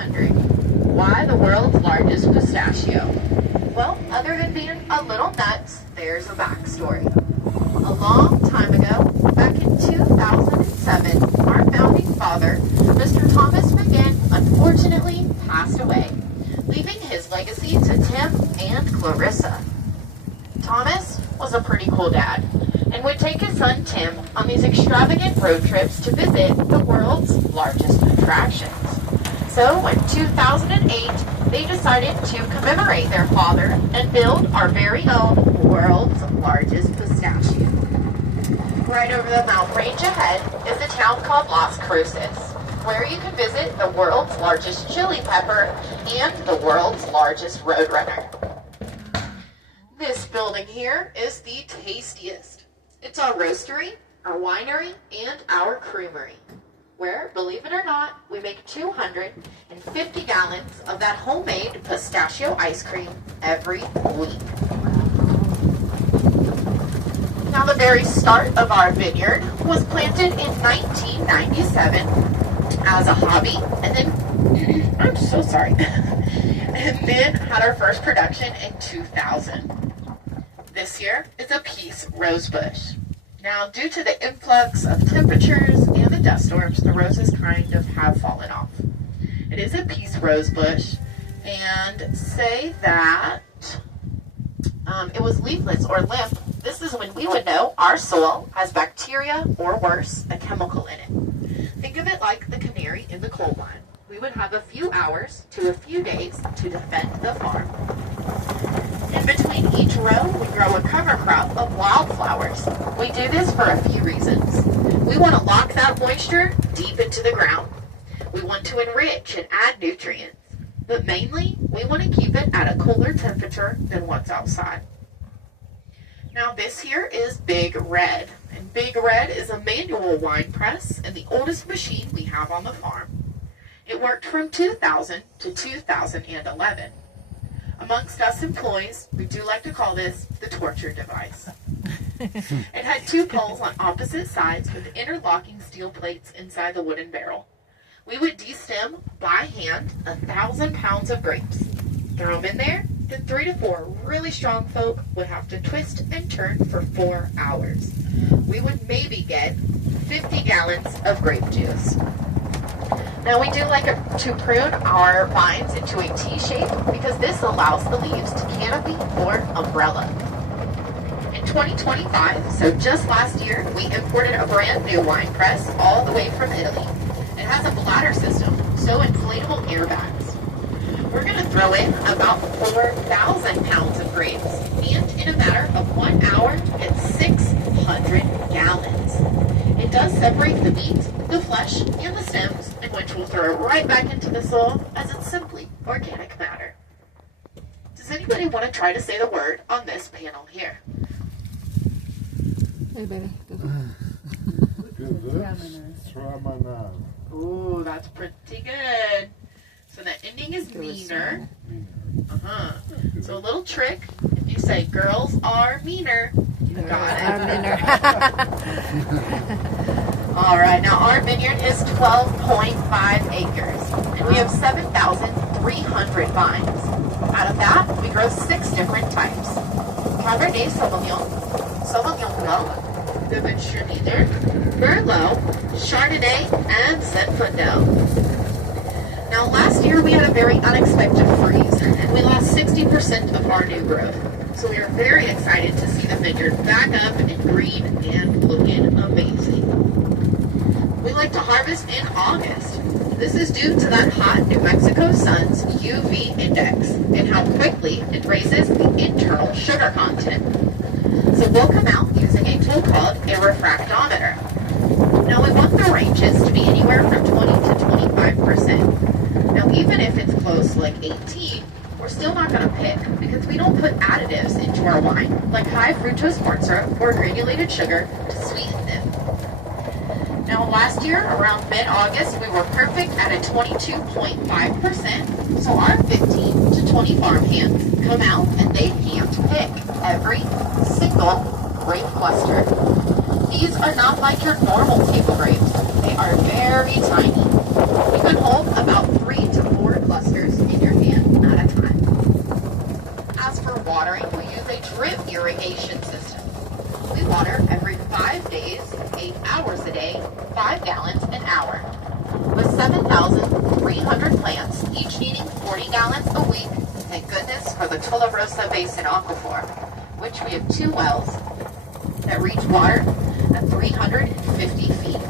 wondering, why the world's largest pistachio? Well, other than being a little nuts, there's a backstory. A long time ago, back in 2007, our founding father, Mr. Thomas McGinn, unfortunately passed away, leaving his legacy to Tim and Clarissa. Thomas was a pretty cool dad and would take his son Tim on these extravagant road trips to visit the world's largest attractions. So in 2008, they decided to commemorate their father and build our very own world's largest pistachio. Right over the mountain range ahead is a town called Las Cruces, where you can visit the world's largest chili pepper and the world's largest roadrunner. This building here is the tastiest. It's our roastery, our winery, and our creamery, where, believe it or not, we make 250 gallons of that homemade pistachio ice cream every week. Now, the very start of our vineyard was planted in 1997 as a hobby, and then, I'm so sorry, and then had our first production in 2000. This year is a peace rosebush. Now, due to the influx of temperatures and the dust storms, the roses kind of have fallen off. It is a peace rosebush, and say that it was leafless or limp. This is when we would know our soil has bacteria or worse, a chemical in it. Think of it like the canary in the coal mine. We would have a few hours to a few days to defend the farm. In between each row, we grow a cover crop of wildflowers. We do this for a few reasons. We want to lock that moisture deep into the ground. We want to enrich and add nutrients. But mainly, we want to keep it at a cooler temperature than what's outside. Now this here is Big Red. And Big Red is a manual wine press and the oldest machine we have on the farm. It worked from 2000 to 2011. Amongst us employees, we do like to call this the torture device. It had two poles on opposite sides with interlocking steel plates inside the wooden barrel. We would destem by hand 1,000 pounds of grapes. Throw them in there, then 3 to 4 really strong folk would have to twist and turn for 4 hours. We would maybe get 50 gallons of grape juice. Now we do like to prune our vines into a T shape because this allows the leaves to canopy or umbrella. In 2025, so just last year, we imported a brand new wine press all the way from Italy. It has a bladder system, so inflatable airbags. We're going to throw in about 4,000 pounds of grapes, and in a matter of 1 hour, it's 600 gallons. It does separate the meat, the flesh, and the stems, in which we'll throw right back into the soil as it's simply organic matter. Does anybody want to try to say the word on this panel here? Ooh, that's pretty good. So the ending is meaner. So a little trick, if you say girls are meaner, you got it. All right, now our vineyard is 12.5 acres, and we have 7,300 vines. Out of that, we grow 6 different types: Cabernet Sauvignon, Sauvignon Blanc, the Chenin, Merlot, Chardonnay, and Zinfandel. Now last year we had a very unexpected freeze, and we lost 60% of our new growth. So we are very excited to see the vineyard back up and green and looking amazing. We like to harvest in August. This is due to that hot New Mexico sun's UV index and how quickly it raises the internal sugar content. So we'll come out using a tool called a refractometer. Now we want the ranges to be anywhere from 20 to 25%. Now even if it's close like 18, we're still not going to pick because we don't put additives into our wine like high fructose corn syrup or granulated sugar to sweeten them. Now last year, around mid-August, we were perfect at a 22.5%. So our 15 to 20 farm hands come out and they hand pick every single grape cluster. These are not like your normal table grapes. They are very tiny. You can hold about 3 to 4 irrigation system. We water every 5 days, 8 hours a day, 5 gallons an hour. With 7,300 plants, each needing 40 gallons a week. Thank goodness for the Tularosa Basin Aquifer, which we have 2 wells that reach water at 350 feet deep.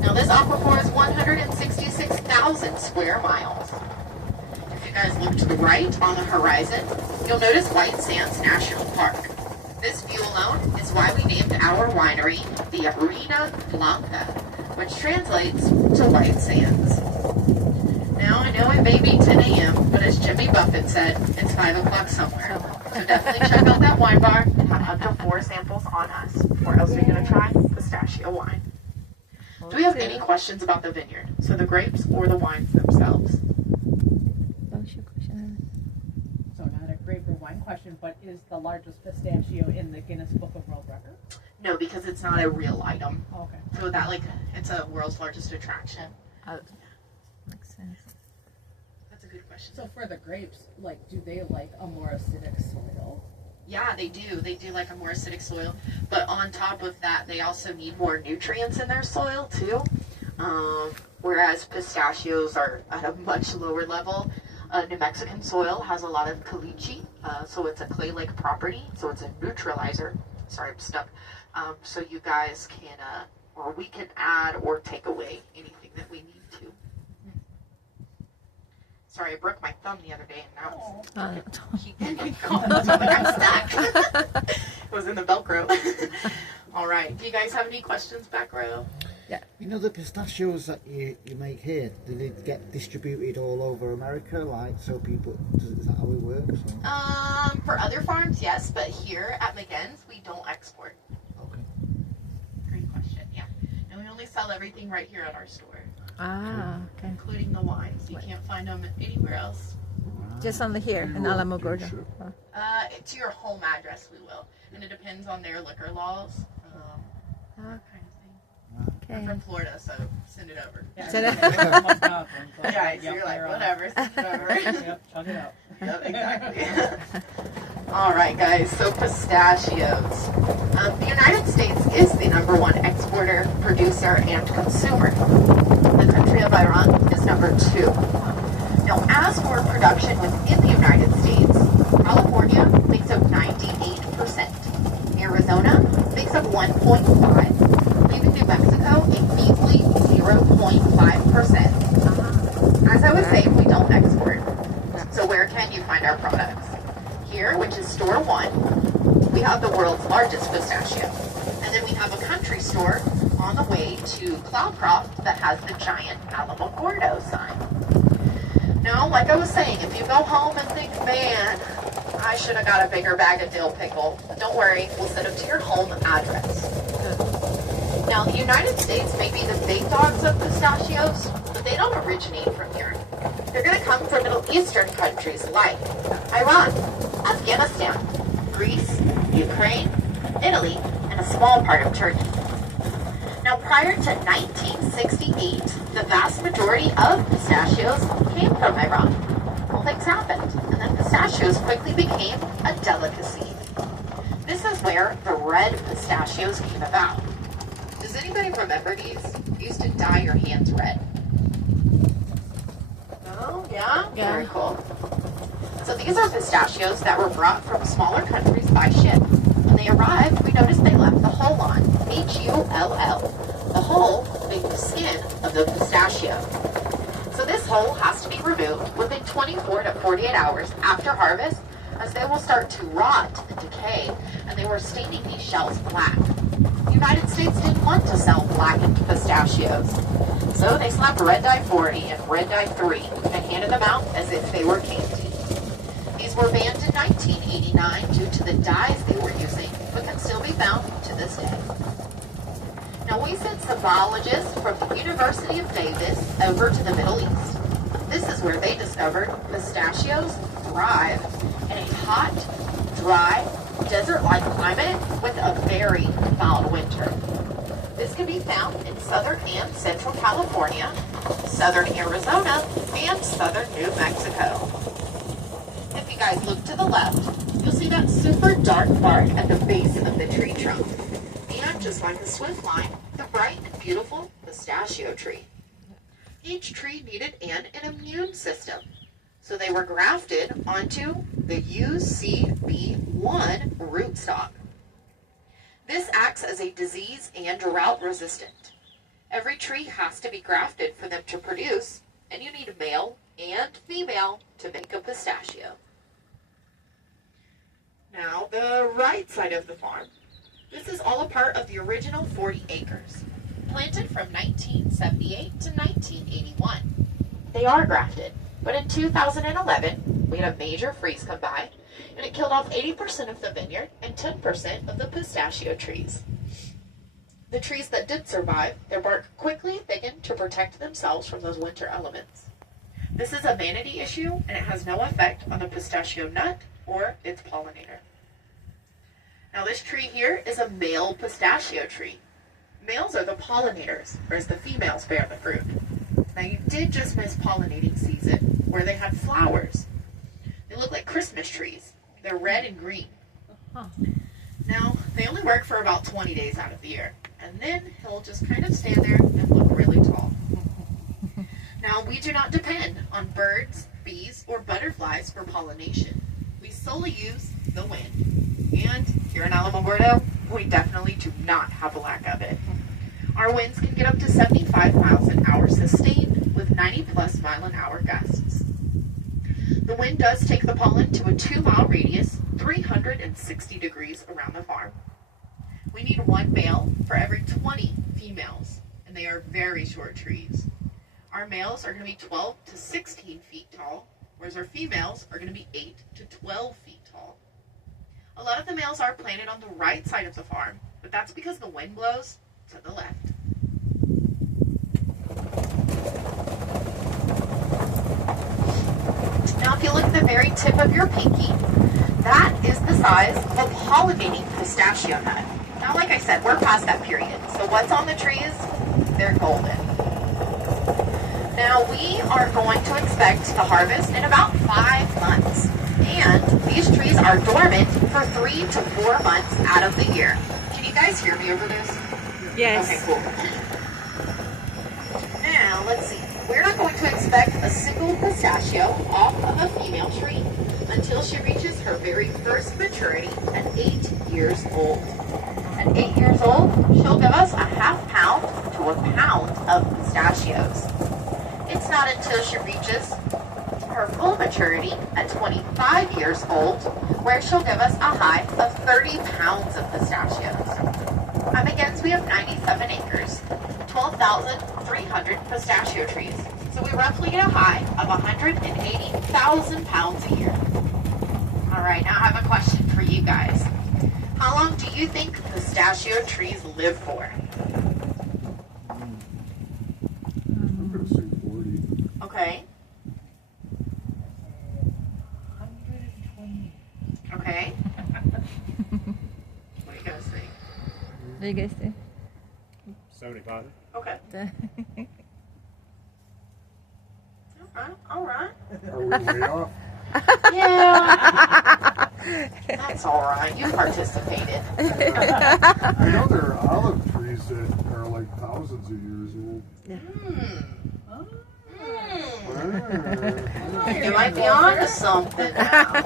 Now this aquifer is 166,000 square miles. If you guys look to the right on the horizon, you'll notice White Sands National Park. This view alone is why we named our winery the Arena Blanca, which translates to White Sands. Now, I know it may be 10 a.m., but as Jimmy Buffett said, it's 5 o'clock somewhere. So definitely check out that wine bar. It had up to 4 samples on us. Where else are you going to try? Pistachio wine. Do we have any questions about the vineyard? So the grapes or the wines themselves? So not a grape or wine question, but is the largest pistachio in the Guinness Book of World Records? No, because it's not a real item. Oh, okay. So that, like, it's a world's largest attraction. Makes sense. That's a good question. So for the grapes, like, do they like a more acidic soil? Yeah, they do. They do like a more acidic soil. But on top of that, they also need more nutrients in their soil, too. Whereas pistachios are at a much lower level. New Mexican soil has a lot of caliche, so it's a clay-like property, so it's a neutralizer. Sorry, I'm stuck. So you guys can, or we can add or take away anything that we need to. Sorry, I broke my thumb the other day, and now it's keep going. So I'm stuck. It was in the Velcro. All right. Do you guys have any questions, back row? Yeah. You know the pistachios that you make here, do they get distributed all over America, like, so people, is that how it works? Or? For other farms, yes, but here at McGinn's, we don't export. Okay. Great question, yeah. And we only sell everything right here at our store, Okay. including the wines. You can't find them anywhere else. Just only here in Alamogordo. Oh. To your home address, we will. And it depends on their liquor laws. That kind of thing. Okay. I'm from Florida, so send it over. Yeah, Send it- Yeah, so you're like, whatever, send it over. Yep, chug it out. Yep, exactly. All right, guys, so pistachios. The United States is the #1 exporter, producer, and consumer. The country of Iran is #2. Now, as for production within the United States, California makes up 98%. Arizona makes up 1.5%, leaving New Mexico a measly 0.5%. As I was saying, we don't export. So where can you find our products? Here, which is store 1, we have the world's largest pistachio. And then we have a country store on the way to Cloudcroft that has the giant Alamogordo sign. Now, like I was saying, if you go home and think, man, I should have got a bigger bag of dill pickle, don't worry, we'll send them to your home address. Now, the United States may be the big dogs of pistachios, but they don't originate from here. They're going to come from Middle Eastern countries like Iran, Afghanistan, Greece, Ukraine, Italy, and a small part of Turkey. Now, prior to 1968, the vast majority of pistachios came from Iran. Well, things happened, and then pistachios quickly became a delicacy. This is where the red pistachios came about. Does anybody remember these? They used to dye your hands red. Oh, yeah? Yeah. Very cool. So these are pistachios that were brought from smaller countries by ship. When they arrived, we noticed they left the hull on, H-U-L-L. The hull being the skin of the pistachio. So this hull has to be removed within 24 to 48 hours after harvest, as they will start to rot and decay, and they were staining these shells black. The United States didn't want to sell blackened pistachios, so they slapped red dye 40 and red dye 3 and handed them out as if they were candy. These were banned in 1989 due to the dyes they were using, but can still be found to this day. Now, we sent some biologists from the University of Davis over to the Middle East. This is where they discovered pistachios thrive in a hot, dry, desert-like climate with a very mild winter. This can be found in southern and central California, southern Arizona, and southern New Mexico. If you guys look to the left, you'll see that super dark bark at the base of the tree trunk. And just like the swift line, the bright and beautiful pistachio tree. Each tree needed an immune system, so they were grafted onto the UCB1 rootstock. This acts as a disease and drought resistant. Every tree has to be grafted for them to produce, and you need male and female to make a pistachio. Now, the right side of the farm. This is all a part of the original 40 acres, planted from 1978 to 1981. They are grafted, but in 2011, we had a major freeze come by, and it killed off 80% of the vineyard and 10% of the pistachio trees. The trees that did survive, their bark quickly thickened to protect themselves from those winter elements. This is a vanity issue, and it has no effect on the pistachio nut or its pollinator. Now this tree here is a male pistachio tree. Males are the pollinators, whereas the females bear the fruit. Now you did just miss pollinating season, where they had flowers. They look like Christmas trees. They're red and green. Now, they only work for about 20 days out of the year, and then he'll just kind of stand there and look really tall. Now, we do not depend on birds, bees, or butterflies for pollination. We solely use the wind. And here in Alamogordo, we definitely do not have a lack of it. Our winds can get up to 75 miles an hour sustained with 90+ mile-an-hour gusts. The wind does take the pollen to a 2-mile radius, 360 degrees around the farm. We need 1 male for every 20 females, and they are very short trees. Our males are going to be 12 to 16 feet tall, whereas our females are going to be 8 to 12 feet tall. A lot of the males are planted on the right side of the farm, but that's because the wind blows to the left. Now if you look at the very tip of your pinky, that is the size of a pollinating pistachio nut. Now like I said, we're past that period, so what's on the trees? They're golden. Now we are going to expect the harvest in about 5 months. And these trees are dormant for 3 to 4 months out of the year. Can you guys hear me over this? Yes. Okay, cool. Now, let's see. We're not going to expect a single pistachio off of a female tree until she reaches her very first maturity at 8 years old. At 8 years old, she'll give us a ½ pound to a pound of pistachios. It's not until she reaches her full maturity at 25 years old, where she'll give us a high of 30 pounds of pistachios. At McGinn's, we have 97 acres, 12,300 pistachio trees, so we roughly get a high of 180,000 pounds a year. All right, now I have a question for you guys. How long do you think pistachio trees live for? I'm going to say 40. Okay. 120. Okay. What do you guys think? What do you guys think? 75. Okay. All right. Are we way off? Yeah. That's all right. You participated. I know there are olive trees that are like thousands of years old. You might be on to something now.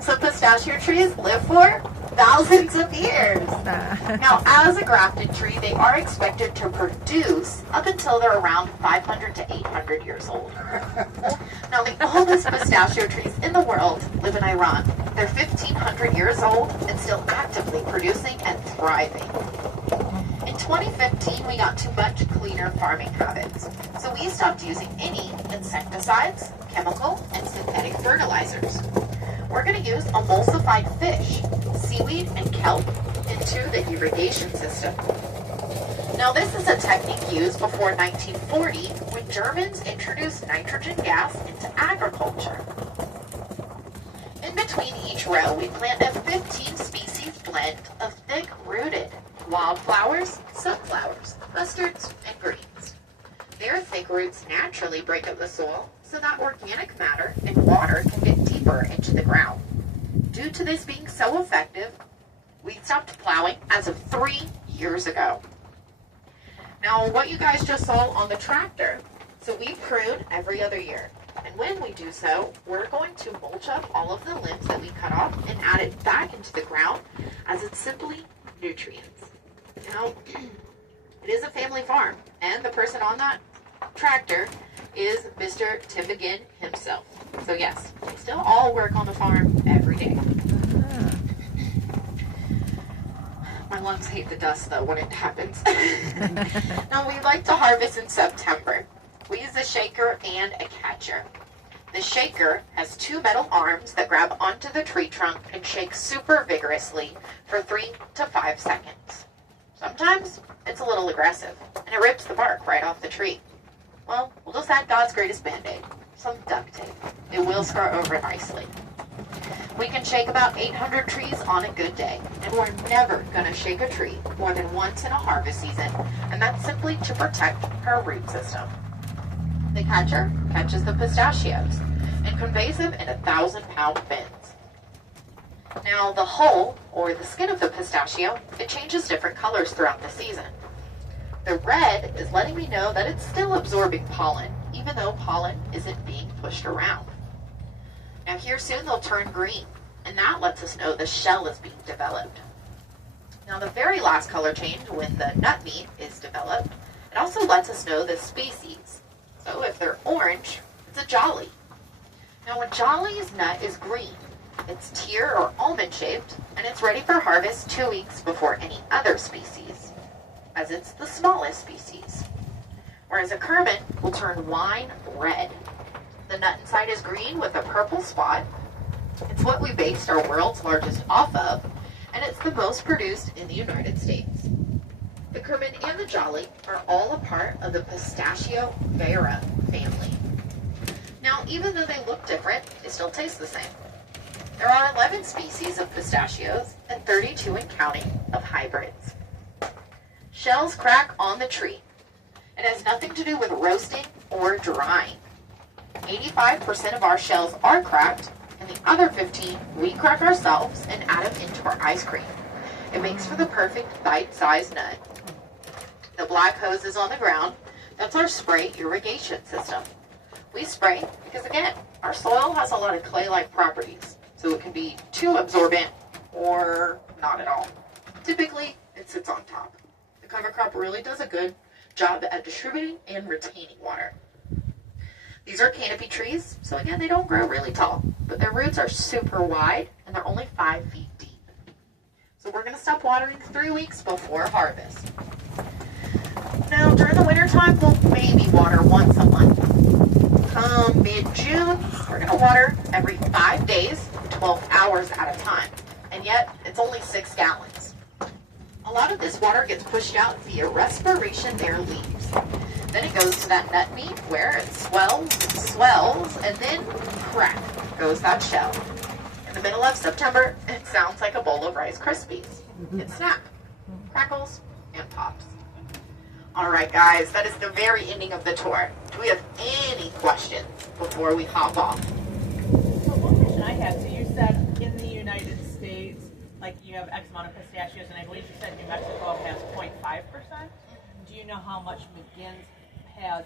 So pistachio trees live for thousands of years. Now, as a grafted tree, they are expected to produce up until they're around 500 to 800 years old. Now, the oldest pistachio trees in the world live in Iran. They're 1,500 years old and still actively producing and thriving. In 2015, we got to much cleaner farming habits, so we stopped using any insecticides, chemical, and synthetic fertilizers. We're going to use emulsified fish, seaweed, and kelp into the irrigation system. Now, this is a technique used before 1940 when Germans introduced nitrogen gas into agriculture. In between each row, we plant a 15-species blend of thick-rooted wildflowers, sunflowers, mustards, and greens. Their thick roots naturally break up the soil so that organic matter and water can get deeper into the ground. Due to this being so effective, we stopped plowing as of 3 years ago. Now, what you guys just saw on the tractor, so we prune every other year. And when we do so, we're going to mulch up all of the limbs that we cut off and add it back into the ground as it's simply nutrients. Now, it is a family farm, and the person on that tractor is Mr. Tim McGinn himself. So yes, we still all work on the farm every day. My lungs hate the dust though when it happens. Now we like to harvest in September. We use a shaker and a catcher. The shaker has 2 metal arms that grab onto the tree trunk and shake super vigorously for 3 to 5 seconds. Sometimes it's a little aggressive and it rips the bark right off the tree. Well, we'll just add God's greatest band-aid, some duct tape. It will scar over nicely. We can shake about 800 trees on a good day, and we're never going to shake a tree more than once in a harvest season, and that's simply to protect her root system. The catcher catches the pistachios and conveys them in 1,000-pound bins. Now, the hull, or the skin of the pistachio, it changes different colors throughout the season. The red is letting me know that it's still absorbing pollen, even though pollen isn't being pushed around. Now here soon they'll turn green, and that lets us know the shell is being developed. Now the very last color change, when the nut meat is developed, it also lets us know the species. So if they're orange, it's a jolly. Now a jolly's nut is green. It's tear or almond shaped, and it's ready for harvest 2 weeks before any other species, as it's the smallest species. Whereas a kermit will turn wine red. The nut inside is green with a purple spot. It's what we based our world's largest off of, and it's the most produced in the United States. The kermit and the jolly are all a part of the Pistachio vera family. Now, even though they look different, they still taste the same. There are 11 species of pistachios and 32 and counting of hybrids. Shells crack on the tree. It has nothing to do with roasting or drying. 85% of our shells are cracked, and the other 15 we crack ourselves and add them into our ice cream. It makes for the perfect bite-sized nut. The black hose is on the ground. That's our spray irrigation system. We spray because, again, our soil has a lot of clay-like properties, so it can be too absorbent or not at all. Typically, it sits on top. The cover crop really does a good job at distributing and retaining water. These are canopy trees, so again, they don't grow really tall, but their roots are super wide, and they're only 5 feet deep. So we're going to stop watering 3 weeks before harvest. Now, during the winter time, we'll maybe water once a month. Come mid-June, we're going to water every 5 days, 12 hours at a time, and yet it's only 6 gallons. A lot of this water gets pushed out via respiration near leaves. Then it goes to that nut meat where it swells, and then crack goes that shell. In the middle of September, it sounds like a bowl of Rice Krispies. It snap, crackles, and pops. All right, guys, that is the very ending of the tour. Do we have any questions before we hop off? So one question I had, so you said in the United States, like you have X amount of pistachios, and I believe you said New Mexico has 0.5%. Do you know how much McGinn's has